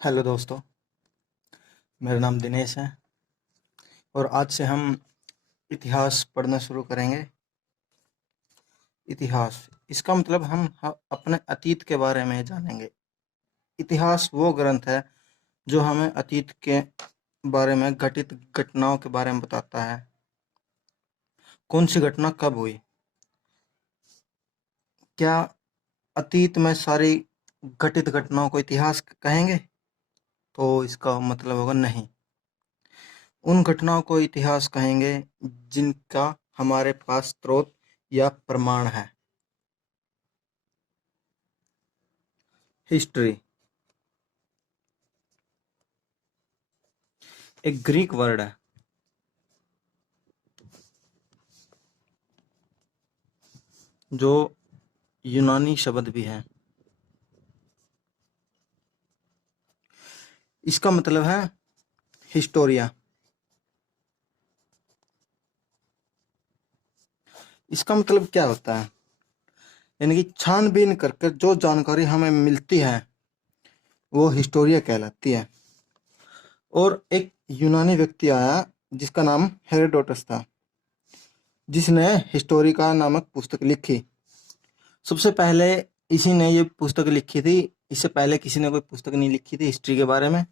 Hello दोस्तों, मेरा नाम दिनेश है और आज से हम इतिहास पढ़ना शुरू करेंगे। इतिहास इसका मतलब हम अपने अतीत के बारे में जानेंगे। इतिहास वो ग्रंथ है जो हमें अतीत के बारे में घटित घटनाओं के बारे में बताता है। कौन सी घटना कब हुई, क्या अतीत में सारी घटित घटनाओं को इतिहास कहेंगे? तो इसका मतलब होगा नहीं। उन घटनाओं को इतिहास कहेंगे जिनका हमारे पास स्रोत या प्रमाण है। हिस्ट्री एक ग्रीक वर्ड है जो यूनानी शब्द भी है। इसका मतलब है हिस्टोरिया। इसका मतलब क्या होता है? यानी कि छानबीन करके जो जानकारी हमें मिलती है वो हिस्टोरिया कहलाती है। और एक यूनानी व्यक्ति आया जिसका नाम हेरोडोटस था, जिसने हिस्टोरिका नामक पुस्तक लिखी। सबसे पहले इसी ने ये पुस्तक लिखी थी। इससे पहले किसी ने कोई पुस्तक नहीं लिखी थी हिस्ट्री के बारे में,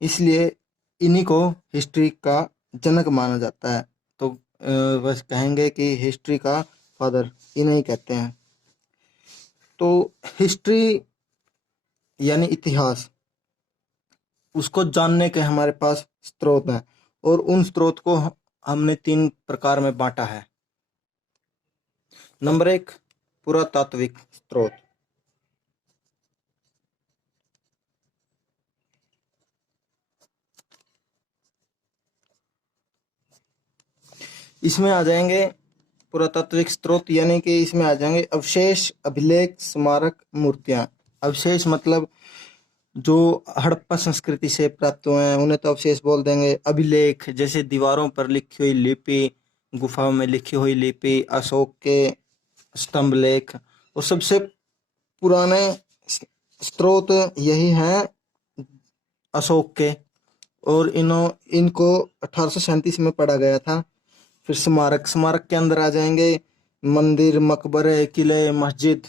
इसलिए इन्हीं को हिस्ट्री का जनक माना जाता है। तो बस कहेंगे कि हिस्ट्री का फादर इन्हें ही कहते हैं। तो हिस्ट्री यानी इतिहास, उसको जानने के हमारे पास स्रोत हैं और उन स्रोत को हमने 3 प्रकार में बांटा है। नंबर 1, पुरातात्विक स्रोत। इसमें आ जाएंगे पुरातात्विक स्रोत, यानी कि इसमें आ जाएंगे अवशेष, अभिलेख, स्मारक, मूर्तियां। अवशेष मतलब जो हड़प्पा संस्कृति से प्राप्त हुए हैं उन्हें तो अवशेष बोल देंगे। अभिलेख जैसे दीवारों पर लिखी हुई लिपि, गुफाओं में लिखी हुई लिपि, अशोक के स्तंभ लेख। और सबसे पुराने स्रोत यही हैं अशोक के, और इनको 1837 में पढ़ा गया था। फिर स्मारक, स्मारक के अंदर आ जाएंगे मंदिर, मकबरे, किले, मस्जिद।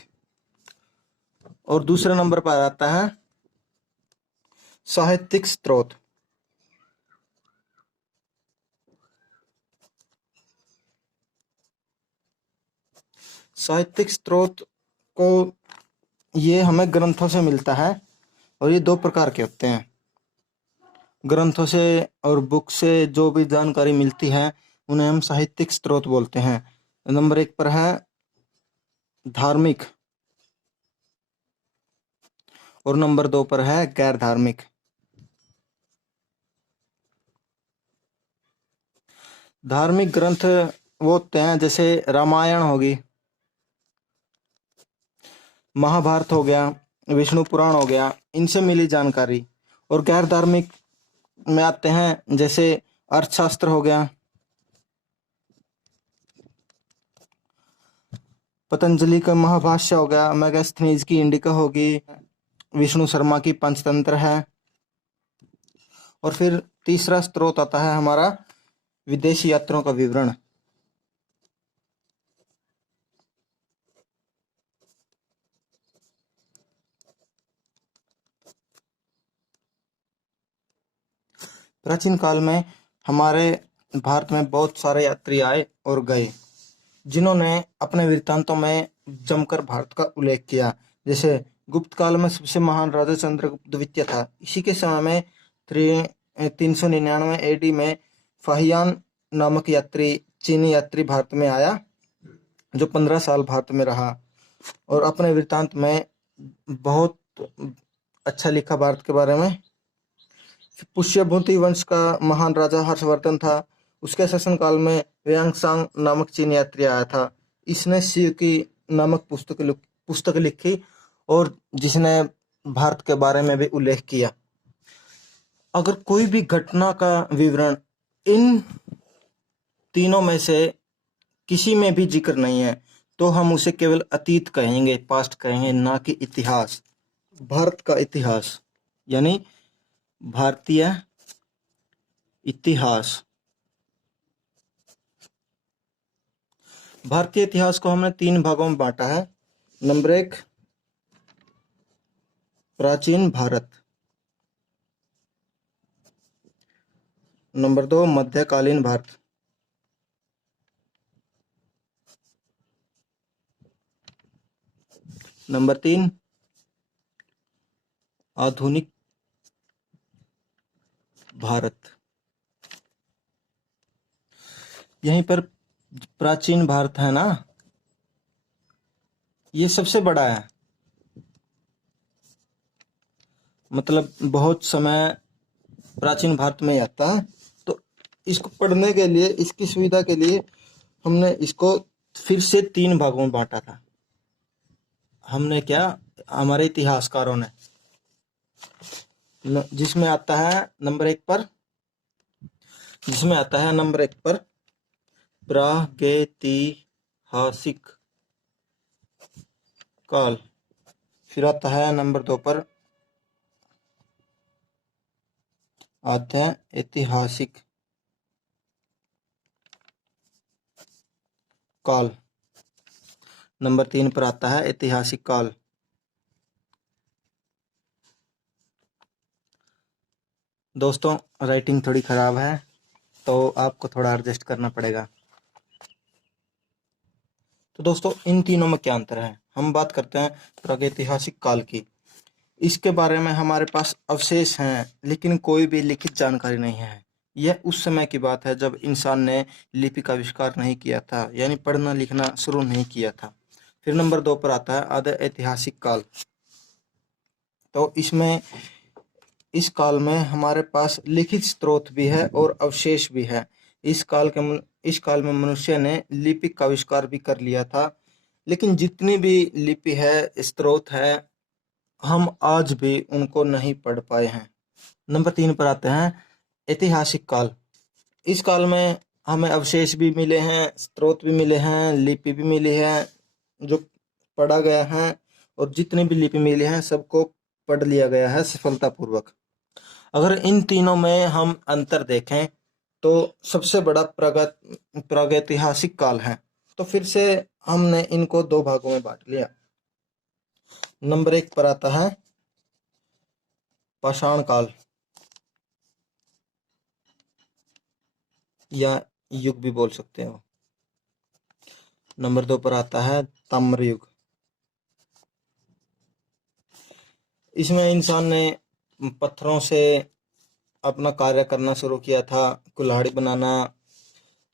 और दूसरे नंबर पर आता है साहित्यिक स्रोत। साहित्यिक स्रोत को ये हमें ग्रंथों से मिलता है और ये 2 प्रकार के होते हैं। ग्रंथों से और बुक से जो भी जानकारी मिलती है उन्हें हम साहित्यिक स्रोत बोलते हैं। नंबर 1 पर है धार्मिक और नंबर 2 पर है गैर धार्मिक। धार्मिक ग्रंथ वो होते हैं जैसे रामायण होगी, महाभारत हो गया, विष्णु पुराण हो गया, इनसे मिली जानकारी। और गैर धार्मिक में आते हैं जैसे अर्थशास्त्र हो गया, पतंजलि का महाभाष्य हो गया, मेगास्थनीज की इंडिका होगी, विष्णु शर्मा की पंचतंत्र है। और फिर तीसरा स्रोत आता है हमारा विदेशी यात्रियों का विवरण। प्राचीन काल में हमारे भारत में बहुत सारे यात्री आए और गए, जिन्होंने अपने वृत्तांतों में जमकर भारत का उल्लेख किया। जैसे गुप्त काल में सबसे महान राजा चंद्रगुप्त द्वितीय था। इसी के समय में 399 एडी में फाहियान नामक यात्री, चीनी यात्री भारत में आया, जो 15 साल भारत में रहा और अपने वृत्तांत में बहुत अच्छा लिखा भारत के बारे में। पुष्यभूति वंश का महान राजा हर्षवर्धन था। उसके शासनकाल में व्यांगसांग नामक चीनी यात्री आया था। इसने शिव की नामक पुस्तक लिखी और जिसने भारत के बारे में भी उल्लेख किया। अगर कोई भी घटना का विवरण इन तीनों में से किसी में भी जिक्र नहीं है तो हम उसे केवल अतीत कहेंगे, पास्ट कहेंगे, ना कि इतिहास, भारत का इतिहास। यानी भारतीय इतिहास। भारतीय इतिहास को हमने 3 भागों में बांटा है। नंबर 1 प्राचीन भारत, नंबर 2 मध्यकालीन भारत, नंबर 3 आधुनिक भारत। यहीं पर प्राचीन भारत है ना, ये सबसे बड़ा है, मतलब बहुत समय प्राचीन भारत में आता है। तो इसको पढ़ने के लिए, इसकी सुविधा के लिए हमने इसको फिर से 3 भागों में बांटा था। हमने क्या, हमारे इतिहासकारों ने, जिसमें आता है नंबर 1 पर, प्रागैतिहासिक काल। फिर आता है नंबर 2 पर आते हैं ऐतिहासिक काल। नंबर 3 पर आता है ऐतिहासिक काल। दोस्तों राइटिंग थोड़ी खराब है तो आपको थोड़ा एडजस्ट करना पड़ेगा। तो दोस्तों इन तीनों में क्या अंतर है, हम बात करते हैं प्रागैतिहासिक काल की। इसके बारे में हमारे पास अवशेष हैं लेकिन कोई भी लिखित जानकारी नहीं है। यह उस समय की बात है जब इंसान ने लिपि का आविष्कार नहीं किया था, यानी पढ़ना लिखना शुरू नहीं किया था। फिर नंबर 2 पर आता है आद्य ऐतिहासिक काल। तो इस काल में हमारे पास लिखित स्रोत भी है और अवशेष भी है। इस काल में मनुष्य ने लिपि का आविष्कार भी कर लिया था, लेकिन जितनी भी लिपि है, स्रोत है, हम आज भी उनको नहीं पढ़ पाए हैं। नंबर 3 पर आते हैं ऐतिहासिक काल। इस काल में हमें अवशेष भी मिले हैं, स्रोत भी मिले हैं, लिपि भी मिली है जो पढ़ा गया है, और जितनी भी लिपि मिली है सबको पढ़ लिया गया है सफलतापूर्वक। अगर इन तीनों में हम अंतर देखें तो सबसे बड़ा प्रागैतिहासिक काल है। तो फिर से हमने इनको 2 भागों में बांट लिया। नंबर 1 पर आता है पाषाण काल या युग भी बोल सकते हो। नंबर 2 पर आता है ताम्र युग। इसमें इंसान ने पत्थरों से अपना कार्य करना शुरू किया था, कुल्हाड़ी बनाना।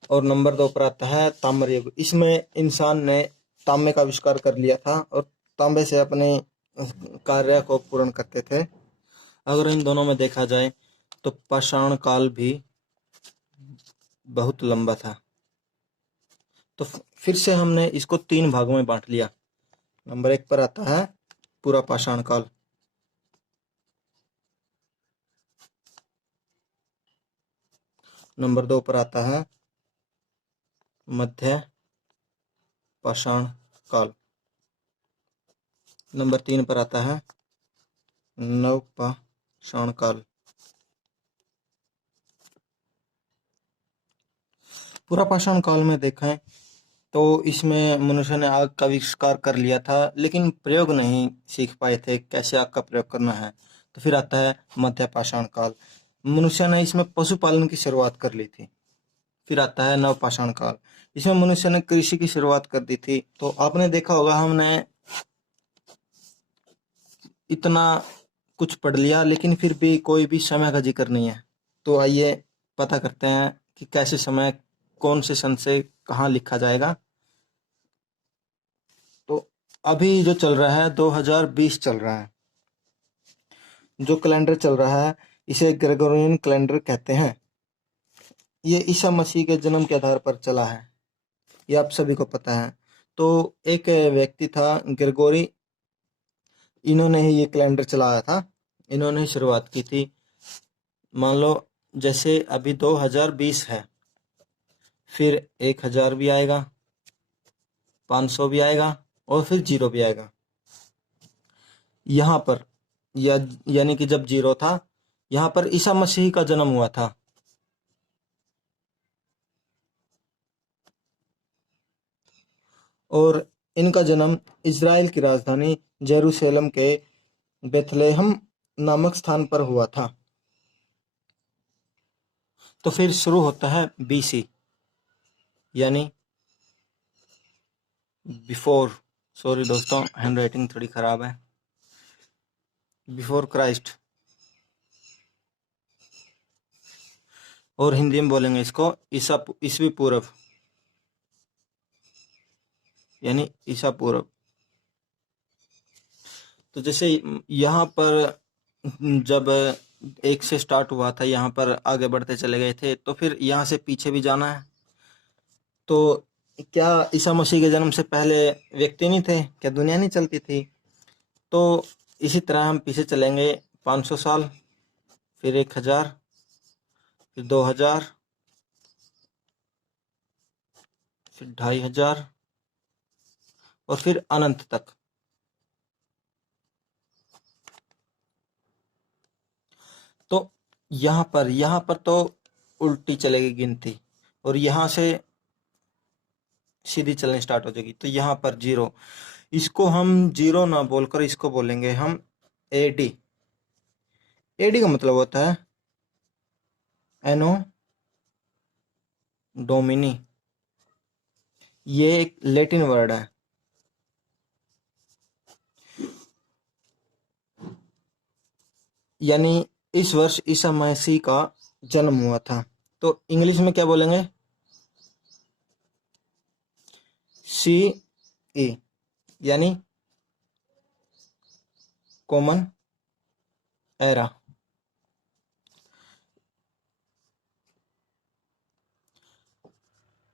और नंबर 2 पर आता है ताम्र युग। इसमें इंसान ने तांबे का आविष्कार कर लिया था और तांबे से अपने कार्य को पूर्ण करते थे। अगर इन दोनों में देखा जाए तो पाषाण काल भी बहुत लंबा था। तो फिर से हमने इसको 3 भागों में बांट लिया। नंबर 1 पर आता है पूरा पाषाण काल, नंबर 2 पर आता है मध्य पाषाण काल, नंबर 3 पर आता है नव पाषाण काल। पूरा पाषाण काल में देखें तो इसमें मनुष्य ने आग का आविष्कार कर लिया था, लेकिन प्रयोग नहीं सीख पाए थे कैसे आग का प्रयोग करना है। तो फिर आता है मध्य पाषाण काल। मनुष्य ने इसमें पशुपालन की शुरुआत कर ली थी। फिर आता है नव पाषाण काल। इसमें मनुष्य ने कृषि की शुरुआत कर दी थी। तो आपने देखा होगा हमने इतना कुछ पढ़ लिया लेकिन फिर भी कोई भी समय का जिक्र नहीं है। तो आइए पता करते हैं कि कैसे समय कौन से सन से कहाँ लिखा जाएगा। तो अभी जो चल रहा है 2020 चल रहा है। जो कैलेंडर चल रहा है इसे ग्रेगोरियन कैलेंडर कहते हैं। ये ईसा मसीह के जन्म के आधार पर चला है, ये आप सभी को पता है। तो एक व्यक्ति था ग्रेगोरी, इन्होंने ही ये कैलेंडर चलाया था, इन्होंने ही शुरुआत की थी। मान लो जैसे अभी 2020 है, फिर 1000 भी आएगा, 500 भी आएगा और फिर 0 भी आएगा। यहाँ पर या यानी कि जब 0 था, यहाँ पर ईसा मसीह का जन्म हुआ था। और इनका जन्म इज़राइल की राजधानी जेरूशलेम के बेथलेहम नामक स्थान पर हुआ था। तो फिर शुरू होता है BC, यानी बिफोर, सॉरी दोस्तों हैंड राइटिंग थोड़ी खराब है, बिफोर क्राइस्ट, और हिंदी में बोलेंगे इसको ईसवी पूर्व, यानी ईसा पूर्व। तो जैसे यहाँ पर जब 1 से स्टार्ट हुआ था, यहाँ पर आगे बढ़ते चले गए थे, तो फिर यहाँ से पीछे भी जाना है। तो क्या ईसा मसीह के जन्म से पहले व्यक्ति नहीं थे? क्या दुनिया नहीं चलती थी? तो इसी तरह हम पीछे चलेंगे 500 साल, फिर 1000, फिर 2000, फिर 2500 और फिर अनंत तक। तो यहाँ पर तो उल्टी चलेगी गिनती, और यहाँ से सीधी चलनी स्टार्ट हो जाएगी। तो यहाँ पर 0, इसको हम 0 ना बोलकर इसको बोलेंगे हम AD। AD का मतलब होता है एनो डोमिनी। ये एक लैटिन वर्ड है, यानी इस वर्ष ईसा मसीह का जन्म हुआ था। तो इंग्लिश में क्या बोलेंगे? CE, यानी कॉमन एरा।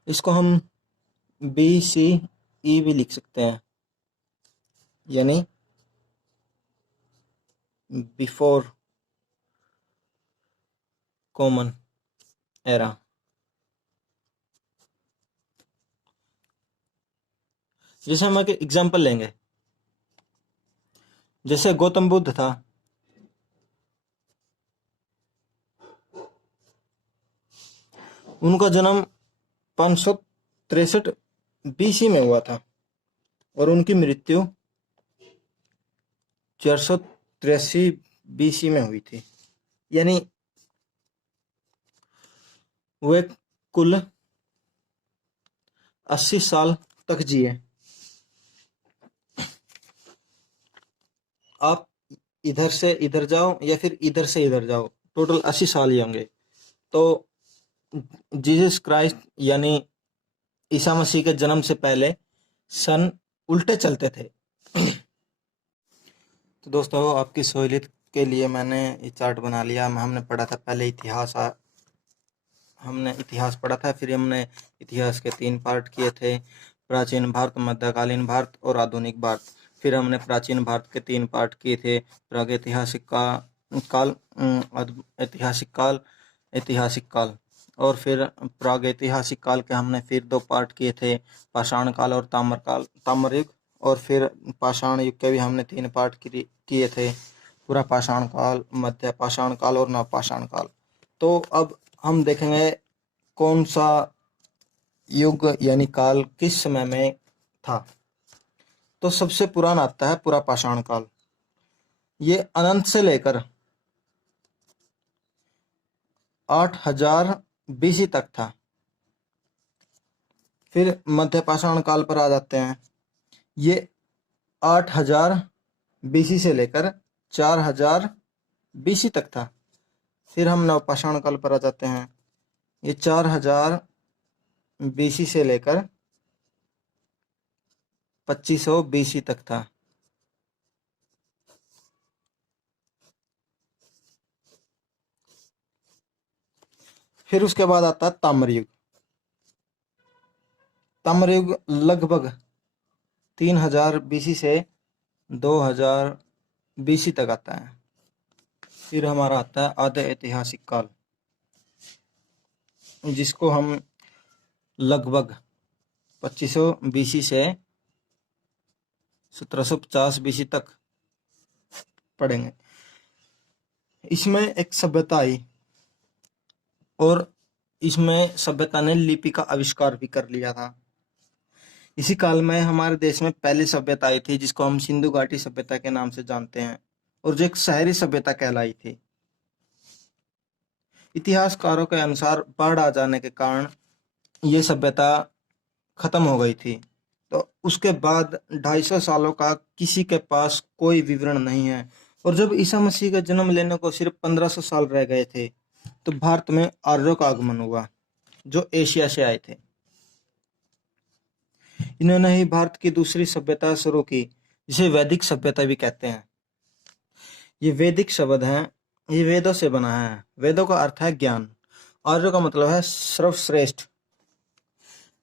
इसको हम BCE भी लिख सकते हैं, यानी बिफोर कॉमन एरा। जैसे हम एक एग्जाम्पल लेंगे, जैसे गौतम बुद्ध था, उनका जन्म 563 BC में हुआ था और उनकी मृत्यु 483 BC में हुई थी, यानी वे कुल 80 साल तक जिए। आप इधर से इधर जाओ या फिर इधर से इधर जाओ, टोटल 80 साल ही होंगे। तो जीसस क्राइस्ट यानी ईसा मसीह के जन्म से पहले सन उल्टे चलते थे। तो दोस्तों आपकी सहूलियत के लिए मैंने ये चार्ट बना लिया। हमने पढ़ा था पहले हमने इतिहास पढ़ा था, फिर हमने इतिहास के 3 पार्ट किए थे, प्राचीन भारत, मध्यकालीन भारत और आधुनिक भारत। फिर हमने प्राचीन भारत के 3 पार्ट किए थे, प्रागैतिहासिक काल, ऐतिहासिक काल, ऐतिहासिक काल, और फिर प्रागैतिहासिक काल के हमने फिर 2 पार्ट किए थे, पाषाण काल और ताम्र युग। और फिर पाषाण युग के भी हमने 3 पार्ट किए थे, पूरा पाषाण काल, मध्य पाषाण काल और नवपाषाण काल। तो अब हम देखेंगे कौन सा युग यानी काल किस समय में था। तो सबसे पुराना आता है पूरा पाषाण काल। ये अनंत से लेकर 8000 BC तक था। फिर मध्य पाषाण काल पर आ जाते हैं, ये 8000 BC से लेकर 4000 BC तक था। फिर हम नवपाषाण काल पर आ जाते हैं, ये 4000 BC से लेकर 2500 BC तक था। फिर उसके बाद आता है ताम्र युग। ताम्र युग लगभग 3000 BC से 2000 BC तक आता है। फिर हमारा आता है आधे ऐतिहासिक काल, जिसको हम लगभग 2500 BC से 1750 BC तक पढ़ेंगे। इसमें एक सभ्यता आई और इसमें सभ्यता ने लिपि का आविष्कार भी कर लिया था। इसी काल में हमारे देश में पहली सभ्यता आई थी जिसको हम सिंधु घाटी सभ्यता के नाम से जानते हैं और जो एक शहरी सभ्यता कहलाई थी। इतिहासकारों के अनुसार बाढ़ आ जाने के कारण ये सभ्यता खत्म हो गई थी। तो उसके बाद 250 सालों का किसी के पास कोई विवरण नहीं है। और जब ईसा मसीह का जन्म लेने को सिर्फ 1500 साल रह गए थे तो भारत में आर्यों का आगमन हुआ जो एशिया से आए थे। इन्होंने ही भारत की दूसरी सभ्यता शुरू की जिसे वैदिक सभ्यता भी कहते हैं। ये वैदिक शब्द है, ये वेदों से बना है। वेदों का अर्थ है ज्ञान। आर्य का मतलब है सर्वश्रेष्ठ।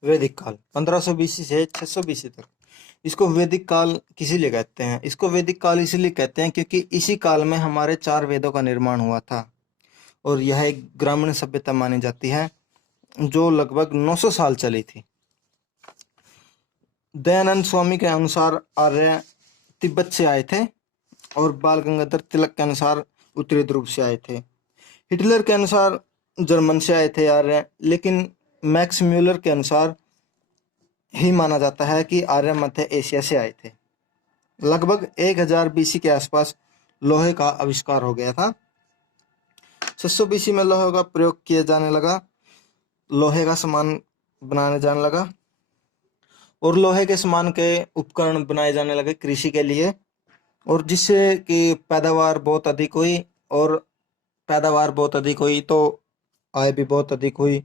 वैदिक काल 1500 बीसी से 600 बीसी तक, इसको वैदिक काल किसी कहते हैं। इसको वैदिक काल इसीलिए कहते हैं क्योंकि इसी काल में हमारे 4 वेदों का निर्माण हुआ था और यह एक ग्रामीण सभ्यता मानी जाती है जो लगभग 900 साल चली थी। दयानंद स्वामी के अनुसार आर्य तिब्बत से आए थे और बाल गंगाधर तिलक के अनुसार उत्तरी ध्रुव से आए थे। हिटलर के अनुसार जर्मन से आए थे आर्य, लेकिन मैक्स म्यूलर के अनुसार ही माना जाता है कि आर्य मध्य एशिया से आए थे। लगभग 1000 बीसी के आसपास लोहे का आविष्कार हो गया था। 600 बीसी में लोहे का प्रयोग किया जाने लगा, लोहे का सामान बनाने जाने लगा और लोहे के सामान के उपकरण बनाए जाने लगे कृषि के लिए, और जिससे कि पैदावार बहुत अधिक हुई और पैदावार बहुत अधिक हुई तो आय भी बहुत अधिक हुई,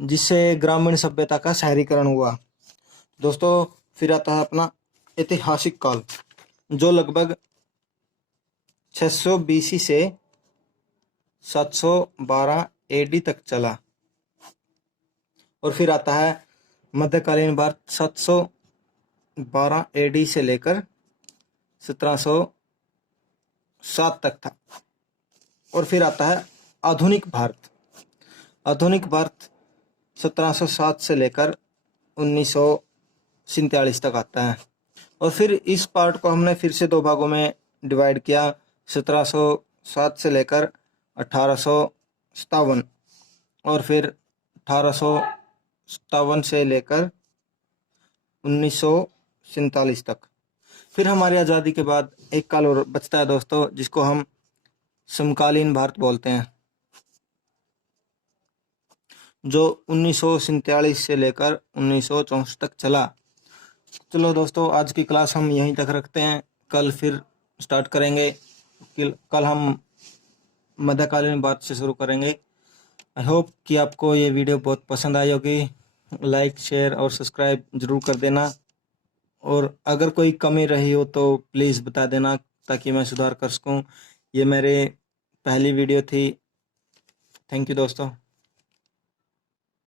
जिससे ग्रामीण सभ्यता का शहरीकरण हुआ। दोस्तों फिर आता है अपना ऐतिहासिक काल जो लगभग 600 बीसी से 712 एडी तक चला। और फिर आता है मध्यकालीन भारत 712 एडी से लेकर 1707 तक था। और फिर आता है आधुनिक भारत। आधुनिक भारत 1707 से लेकर 1947 तक आता है। और फिर इस पार्ट को हमने फिर से 2 भागों में डिवाइड किया, 1707 से लेकर 1857 और फिर 1857 से लेकर 1947 तक। फिर हमारी आज़ादी के बाद एक काल और बचता है दोस्तों जिसको हम समकालीन भारत बोलते हैं, जो 1947 से लेकर 1964 तक चला। चलो दोस्तों आज की क्लास हम यहीं तक रखते हैं, कल फिर स्टार्ट करेंगे। कल हम मध्यकालीन भारत से शुरू करेंगे। आई होप कि आपको ये वीडियो बहुत पसंद आई होगी। लाइक शेयर और सब्सक्राइब ज़रूर कर देना, और अगर कोई कमी रही हो तो प्लीज़ बता देना ताकि मैं सुधार कर सकूं। ये मेरे पहली वीडियो थी। थैंक यू दोस्तों।